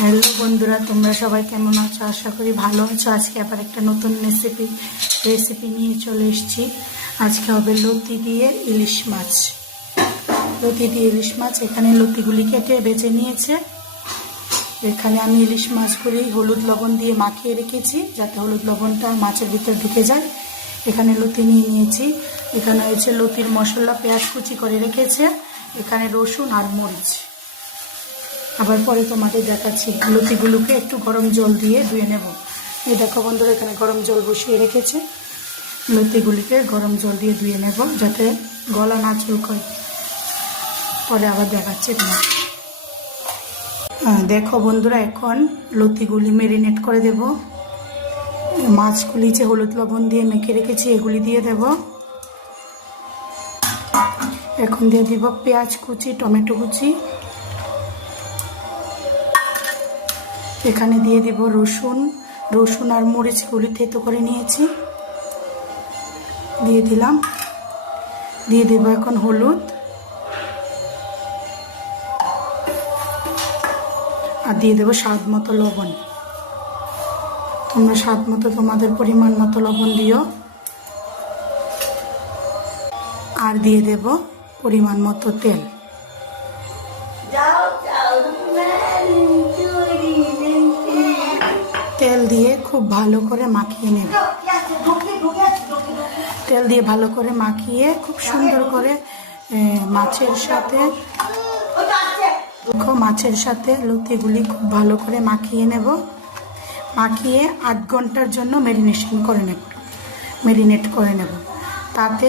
Hello বন্ধুরা, তোমরা সবাই কেমন আছো? আশা করি ভালো আছো। আজকে আবার একটা নতুন রেসিপি নিয়ে চলে এসেছি। আজকে হবে লতি দিয়ে ইলিশ মাছ। এখানে লতিগুলি কেটে বেছে নিয়েছে। এখানে আমি ইলিশ মাছগুলি হলুদ লবণ দিয়ে মাখিয়ে রেখেছি, যাতে হলুদ লবণটা মাছের ভিতরে ঢুকে যায়। এখানে লতি নিয়ে নিয়েছি। এখানে হয়েছে লতির মশলা, পেঁয়াজ কুচি করে রেখেছে। এখানে রসুন আর মরিচ। আবার পরে তোমাদের দেখাচ্ছি। লতিগুলোকে একটু গরম জল দিয়ে ধুয়ে নেব। এই দেখো বন্ধুরা, এখানে গরম জল বসিয়ে রেখেছে। লতিগুলিকে গরম জল দিয়ে ধুয়ে নেব, যাতে গলা না চুলকায়। পরে আবার দেখাচ্ছি তোমার। দেখো বন্ধুরা, এখন লতিগুলি ম্যারিনেট করে দেব। মাছগুলি যে হলুদ লবণ দিয়ে মেখে রেখেছি, এগুলি দিয়ে দেব। এখন দিয়ে দিব পেঁয়াজ কুচি, টমেটো কুচি। এখানে দিয়ে দিব রসুন আর মরিচগুলি থেতো করে নিয়েছি, দিয়ে দিলাম। দিয়ে দেব এখন হলুদ, আর দিয়ে দেব স্বাদ মতো লবণ। তোমরা স্বাদ মতো তোমাদের পরিমাণ মতো লবণ দিও। আর দিয়ে দেব পরিমাণ মতো তেল। তেল দিয়ে খুব ভালো করে মাখিয়ে নেব। তেল দিয়ে ভালো করে মাখিয়ে খুব সুন্দর করে মাছের সাথে লতিগুলি খুব ভালো করে মাখিয়ে নেব। মাখিয়ে 8 ঘন্টার জন্য ম্যারিনেট করে নেব। তাতে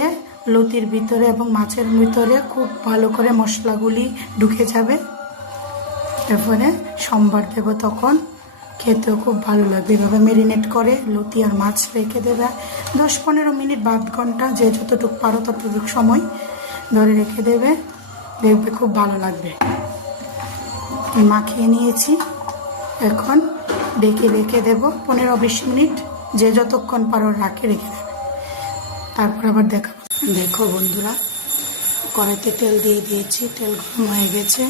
লতির ভিতরে এবং মাছের ভিতরে খুব ভালো করে মশলাগুলি ঢুকে যাবে। এরপরে সোমবার দেব, তখন খেতেও খুব ভালো লাগবে। এভাবে ম্যারিনেট করে লতি আর মাছ রেখে দেবে 10-15 মিনিট বা 8 ঘন্টা, যে যতটুকু পারো ততটুকু সময় ধরে রেখে দেবে। দেখবে খুব ভালো লাগবে। মাখিয়ে নিয়েছি, এখন রেখে দেব 15-20 মিনিট, যে যতক্ষণ পারো রেখে দেবে। তারপর আবার দেখো বন্ধুরা, কড়াইতে তেল দিয়ে দিয়েছি। তেল গরম হয়ে গেছে।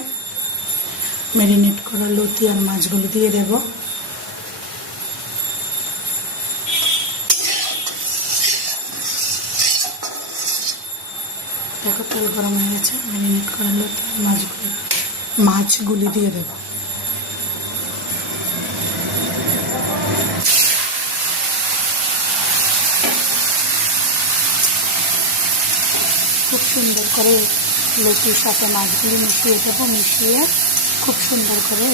ম্যারিনেট করা লতি আর মাছগুলো দিয়ে দেব। দেখো তেল গরম হয়ে গেছে। ম্যারিনেট করা লতি আর মাছগুলি দিয়ে দেব। খুব সুন্দর করে লতির সাথে মাছগুলি মিশিয়ে দেবো। মিশিয়ে খুব সুন্দর করে